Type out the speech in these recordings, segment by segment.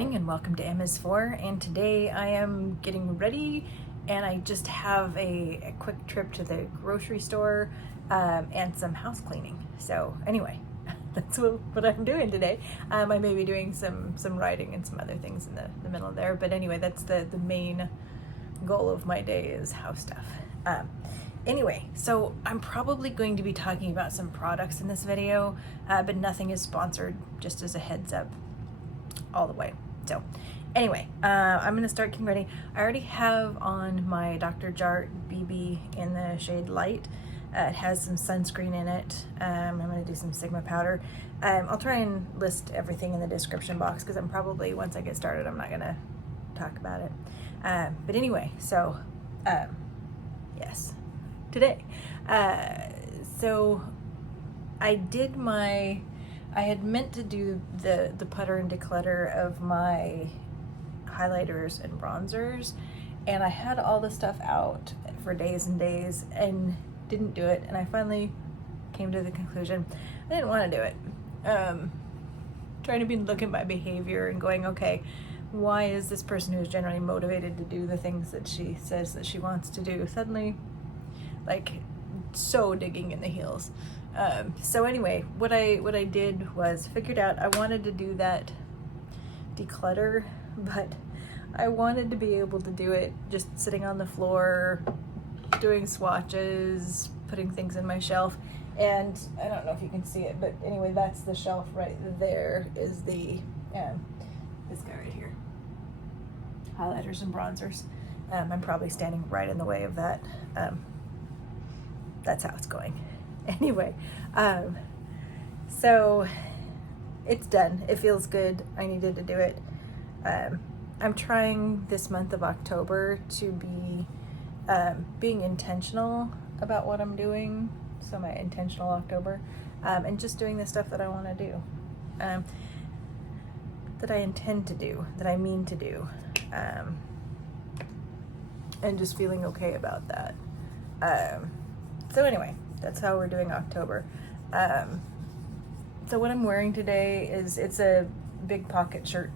morning and welcome to MS4, and today I am getting ready and I just have a quick trip to the grocery store and some house cleaning. So anyway, that's what I'm doing today. I may be doing some writing and some other things in the middle there, but anyway, that's the main goal of my day is house stuff. Anyway, so I'm probably going to be talking about some products in this video, but nothing is sponsored, just as a heads up all the way. So anyway, I'm going to start getting ready. I already have on my Dr. Jart BB in the shade Light. It has some sunscreen in it. I'm going to do some Sigma powder. I'll try and list everything in the description box because I'm probably, once I get started, I'm not going to talk about it. But anyway, so yes, today. So I had meant to do the putter and declutter of my highlighters and bronzers, and I had all the stuff out for days and days and didn't do it, and I finally came to the conclusion I didn't want to do it. Trying to look at my behavior and going, okay, why is this person who's generally motivated to do the things that she says that she wants to do suddenly like so digging in the heels? So anyway, what I did was figured out I wanted to do that declutter, but I wanted to be able to do it just sitting on the floor, doing swatches, putting things in my shelf. And I don't know if you can see it, but anyway, that's the shelf right there is the, this guy right here, highlighters and bronzers. I'm probably standing right in the way of that. That's how it's going. Anyway, so it's done. It feels good. I needed to do it. I'm trying this month of October to be being intentional about what I'm doing. So my intentional October, and just doing the stuff that I want to do, that I intend to do, that I mean to do, and just feeling okay about that. So anyway, that's how we're doing October. So what I'm wearing today is, it's a big pocket shirt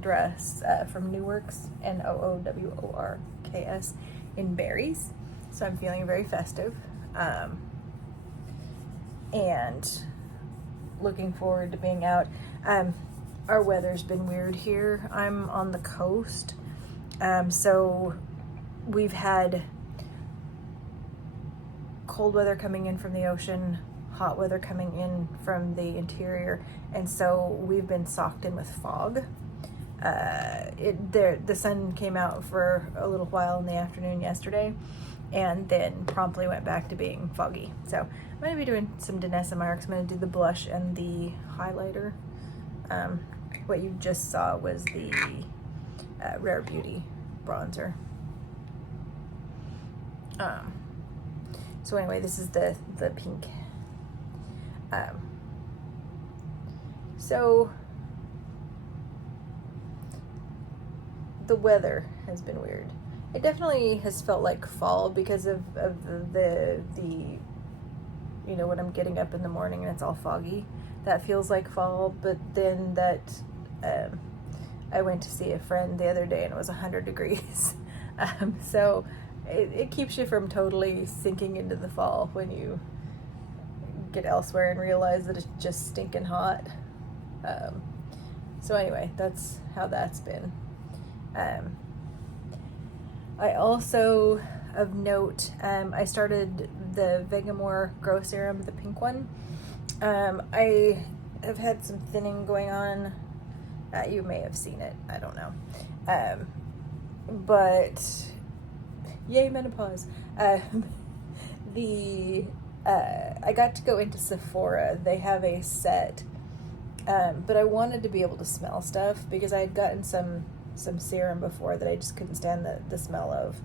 dress from Myricks, Nooworks, in berries. So I'm feeling very festive, and looking forward to being out. Our weather's been weird here. I'm on the coast, so we've had cold weather coming in from the ocean, hot weather coming in from the interior, and so we've been socked in with fog. The sun came out for a little while in the afternoon yesterday, and then promptly went back to being foggy. So I'm going to be doing some Danessa Myricks. I'm going to do the blush and the highlighter. What you just saw was the Rare Beauty bronzer. So anyway, this is the pink. So the weather has been weird. It definitely has felt like fall because of the you know, when I'm getting up in the morning and it's all foggy, that feels like fall. But then I went to see a friend the other day and it was 100 degrees. So it keeps you from totally sinking into the fall when you get elsewhere and realize that it's just stinking hot. So anyway, that's how that's been. I also, of note, I started the Vegamour Grow Serum, the pink one. I have had some thinning going on. You may have seen it, I don't know. But yay, menopause. I got to go into Sephora. They have a set, but I wanted to be able to smell stuff because I had gotten some serum before that I just couldn't stand the smell of.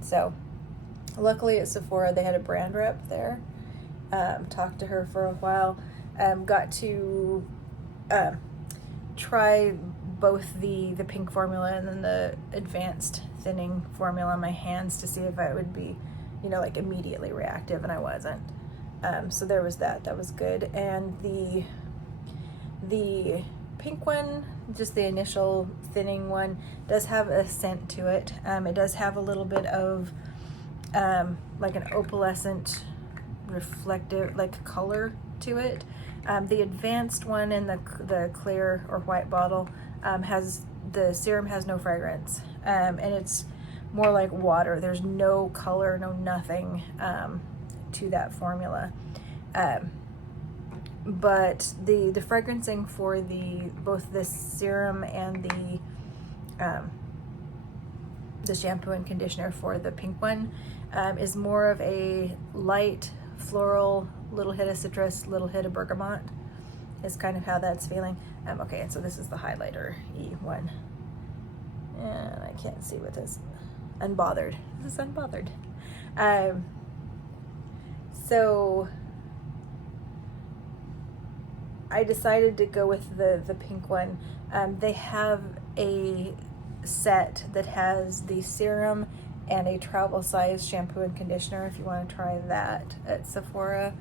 So luckily at Sephora they had a brand rep there. Talked to her for a while. Got to try both the pink formula and then the advanced thinning formula on my hands to see if I would be, you know, like immediately reactive, and I wasn't. So there was that was good. And the pink one just the initial thinning one, does have a scent to it. It does have a little bit of like an opalescent reflective like color to it. The advanced one in the clear or white bottle has the serum has no fragrance, and it's more like water. There's no color, no nothing to that formula. But the fragrancing for both the serum and the shampoo and conditioner for the pink one is more of a light floral, little hit of citrus, little hit of bergamot is kind of how that's feeling. Okay, and so this is the highlighter E1. And I can't see what this, Unbothered. This is Unbothered. So I decided to go with the pink one. They have a set that has the serum and a travel size shampoo and conditioner if you want to try that at Sephora.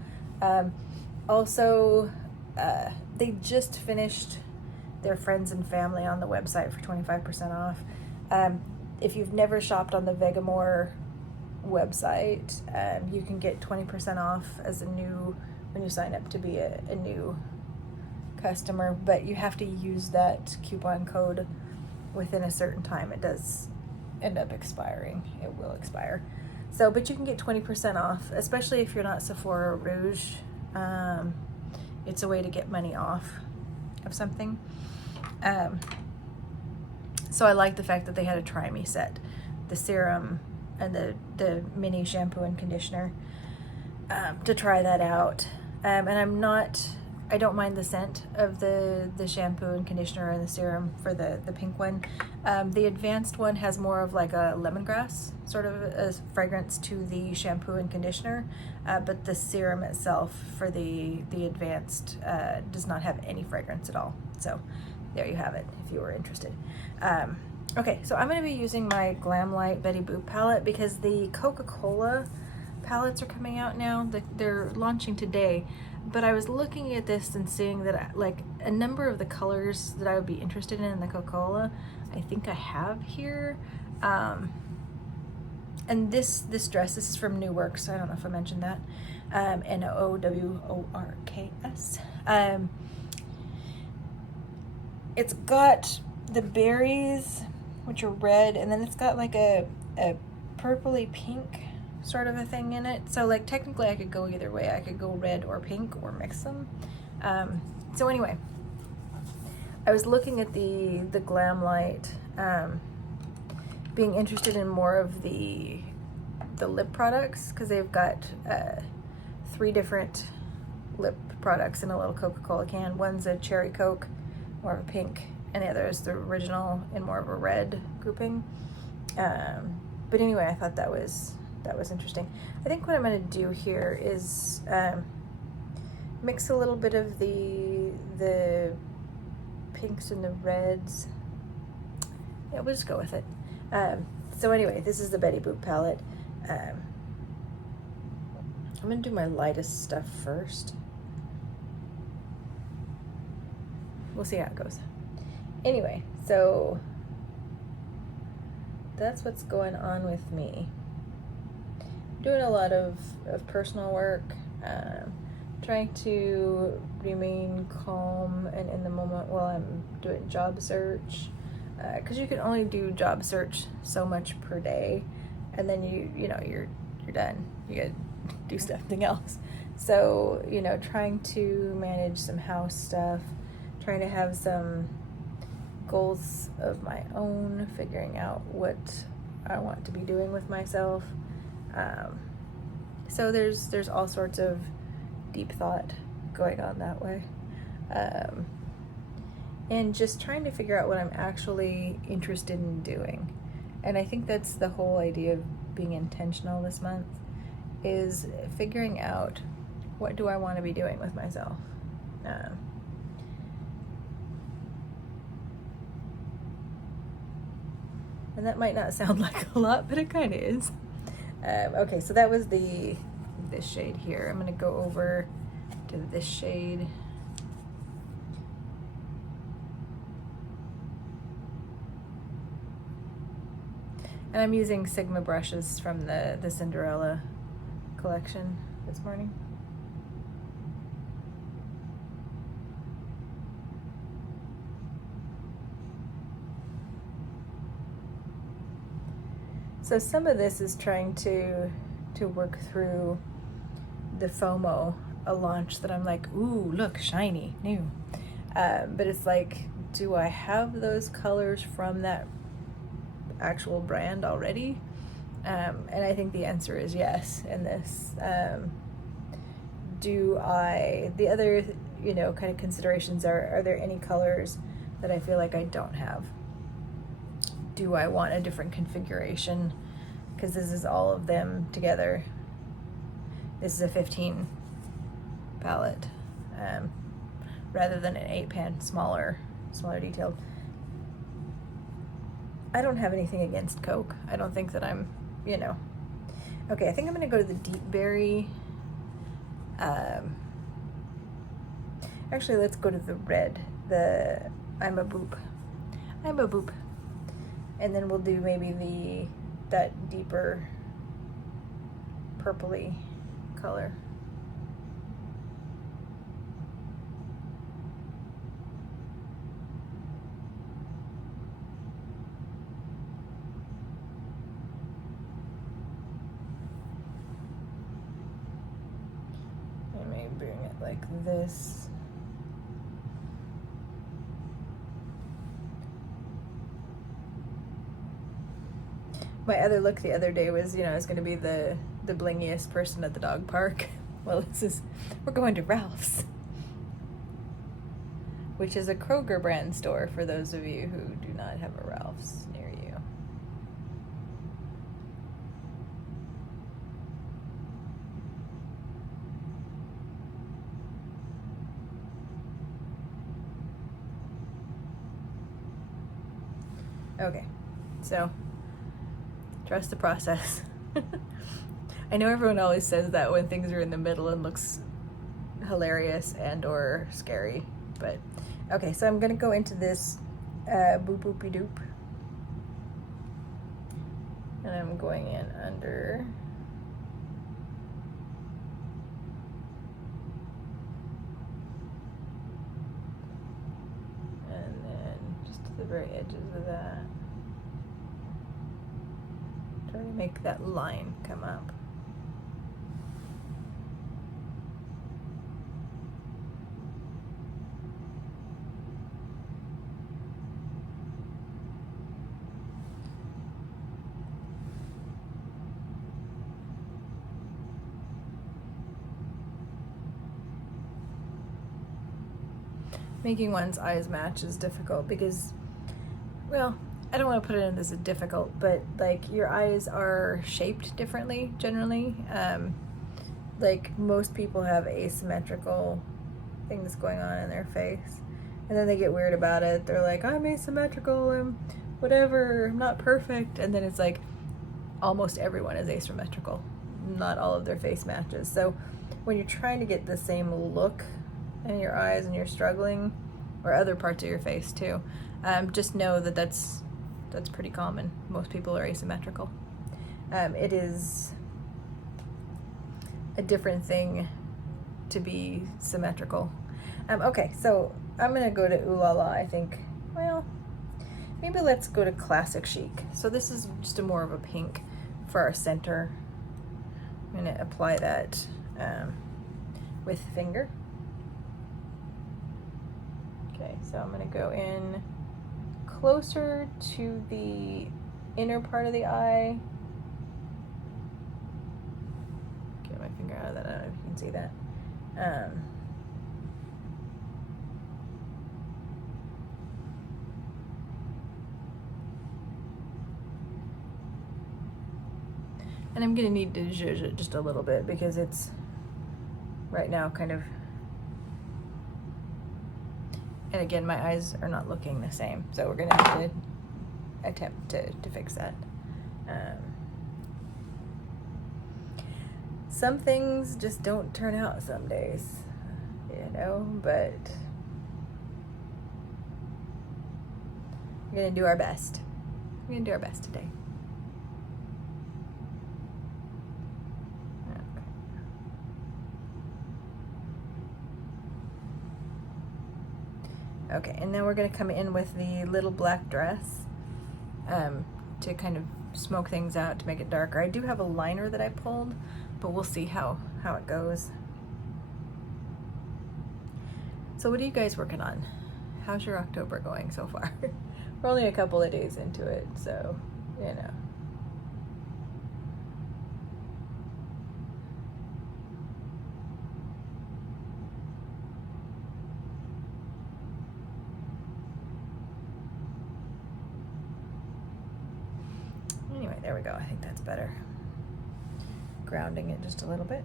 Also, they just finished their friends and family on the website for 25% off. If you've never shopped on the Vegamour website, you can get 20% off as when you sign up to be a new customer, but you have to use that coupon code within a certain time. It does end up expiring. It will expire. So, but you can get 20% off, especially if you're not Sephora or Rouge. It's a way to get money off of something. So I like the fact that they had a try me set, the serum and the mini shampoo and conditioner, to try that out. And I don't mind the scent of the shampoo and conditioner and the serum for the pink one. The advanced one has more of like a lemongrass sort of a fragrance to the shampoo and conditioner, but the serum itself for the advanced does not have any fragrance at all. So there you have it if you were interested. Okay, so I'm going to be using my Glamlite Betty Boop palette because the Coca-Cola palettes are coming out now. They're launching today. But I was looking at this and seeing that like a number of the colors that I would be interested in the Coca-Cola, I think I have here. And this dress, this is from New Works. I don't know if I mentioned that. N-O-W-O-R-K-S. It's got the berries, which are red, and then it's got like a purpley pink sort of a thing in it. So like technically I could go either way. I could go red or pink or mix them. So anyway, I was looking at the Glamlite, being interested in more of the lip products because they've got 3 different lip products in a little Coca-Cola can. One's a cherry Coke, more of a pink, and the other is the original in more of a red grouping. But anyway, I thought that was interesting. I think what I'm going to do here is mix a little bit of the pinks and the reds. Yeah, we'll just go with it. So anyway, this is the Betty Boop palette. I'm going to do my lightest stuff first. We'll see how it goes. Anyway, so that's what's going on with me. Doing a lot of personal work, trying to remain calm and in the moment while I'm doing job search, because you can only do job search so much per day, and then you're done. You gotta do something else. So trying to manage some house stuff, trying to have some goals of my own, figuring out what I want to be doing with myself. So there's all sorts of deep thought going on that way. And just trying to figure out what I'm actually interested in doing. And I think that's the whole idea of being intentional this month, is figuring out what do I want to be doing with myself. And that might not sound like a lot, but it kind of is. Okay, so that was this shade here. I'm going to go over to this shade. And I'm using Sigma brushes from the Cinderella collection this morning. So some of this is trying to work through the FOMO, a launch that I'm like, ooh, look, shiny, new. But it's like, do I have those colors from that actual brand already? And I think the answer is yes in this. The other, kind of considerations are there any colors that I feel like I don't have? Do I want a different configuration? Because this is all of them together. This is a 15 palette, rather than an 8-pan, smaller detailed. I don't have anything against Coke. I don't think that I'm, Okay, I think I'm gonna go to the Deep Berry. Actually, let's go to the red. I'm a boop. And then we'll do maybe that deeper purpley color. I may bring it like this. My other look the other day was, I was going to be the blingiest person at the dog park. Well, we're going to Ralph's, which is a Kroger brand store for those of you who do not have a Ralph's near you. Okay, so trust the process. I know everyone always says that when things are in the middle and looks hilarious and or scary, but okay, so I'm gonna go into this boop boopy doop, and I'm going in under and then just to the very edges of that. Try to make that line come up. Making one's eyes match is difficult because, well, I don't want to put it in as a difficult, but like your eyes are shaped differently generally. Like most people have asymmetrical things going on in their face, and then they get weird about it. They're like, I'm asymmetrical, I'm whatever, I'm not perfect. And then it's like almost everyone is asymmetrical. Not all of their face matches. So when you're trying to get the same look in your eyes and you're struggling, or other parts of your face too, just know that that's pretty common. Most people are asymmetrical. It is a different thing to be symmetrical. Okay, so I'm gonna go to Ooh La La, I think. Well, maybe let's go to Classic Chic. So this is just more of a pink for our center. I'm gonna apply that with finger. Okay, so I'm gonna go in closer to the inner part of the eye. Get my finger out of that, I don't know if you can see that. And I'm gonna need to zhuzh it just a little bit because it's right now kind of, and again, my eyes are not looking the same, so we're gonna have to attempt to fix that. Some things just don't turn out some days, but we're gonna do our best. We're gonna do our best today. Okay, and then we're gonna come in with the little black dress to kind of smoke things out to make it darker. I do have a liner that I pulled, but we'll see how it goes. So what are you guys working on? How's your October going so far? We're only a couple of days into it, so, you know. Anyway, there we go. I think that's better. Grounding it just a little bit.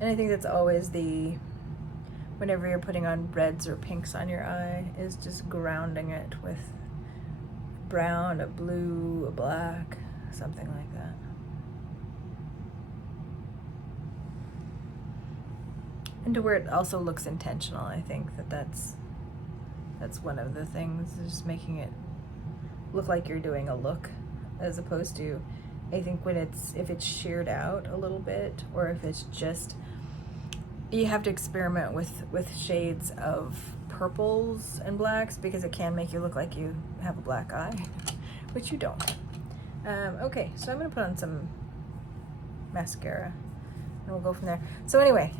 And I think that's always whenever you're putting on reds or pinks on your eye, is just grounding it with brown, a blue, a black, something like that. And to where it also looks intentional, I think that's one of the things, is just making it look like you're doing a look, as opposed to, I think if it's sheared out a little bit, or if it's just, you have to experiment with shades of purples and blacks, because it can make you look like you have a black eye, which you don't. Okay, so I'm gonna put on some mascara and we'll go from there. So anyway,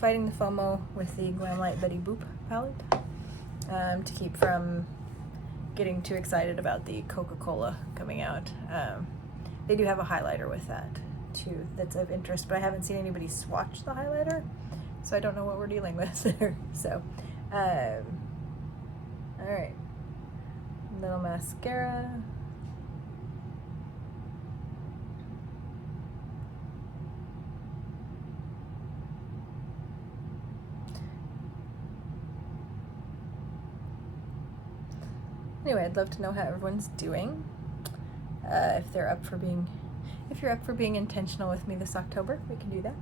fighting the FOMO with the Glamlite Betty Boop palette to keep from getting too excited about the Coca-Cola coming out. They do have a highlighter with that too that's of interest, but I haven't seen anybody swatch the highlighter, so I don't know what we're dealing with there. So, all right, little mascara. Anyway, I'd love to know how everyone's doing. If you're up for being intentional with me this October, we can do that.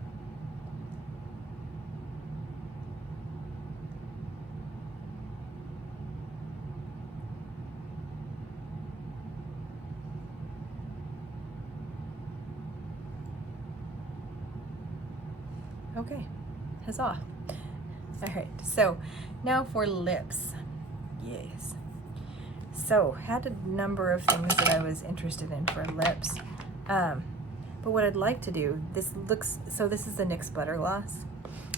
Okay, huzzah. All right, so now for lips. Yes. So, had a number of things that I was interested in for lips. But what I'd like to do, this is the NYX Butter Gloss,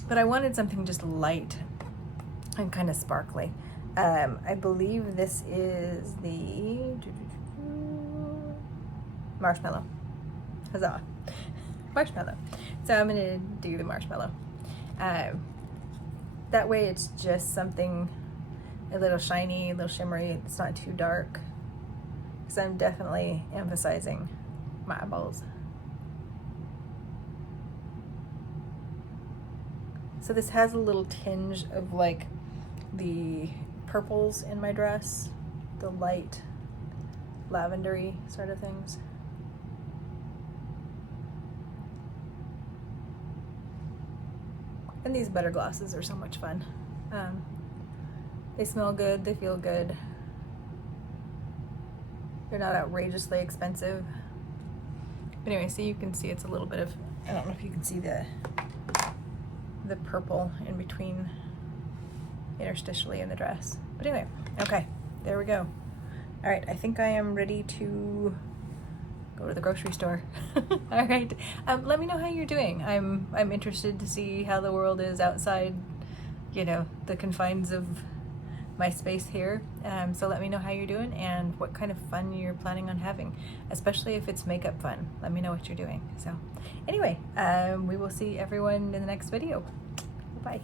but I wanted something just light and kind of sparkly. I believe this is the Marshmallow. Huzzah. Marshmallow. So I'm gonna do the Marshmallow. That way it's just something a little shiny, a little shimmery. It's not too dark, because I'm definitely emphasizing my eyeballs. So this has a little tinge of like the purples in my dress, the light lavendery sort of things. And these butter glosses are so much fun. They smell good, they feel good. They're not outrageously expensive. But anyway, so you can see it's a little bit of, I don't know if you can see the purple in between interstitially in the dress. But anyway, okay, there we go. All right, I think I am ready to go to the grocery store. All right, let me know how you're doing. I'm interested to see how the world is outside, you know, the confines of my space here. So let me know how you're doing and what kind of fun you're planning on having, especially if it's makeup fun. Let me know what you're doing. So anyway, we will see everyone in the next video. Bye.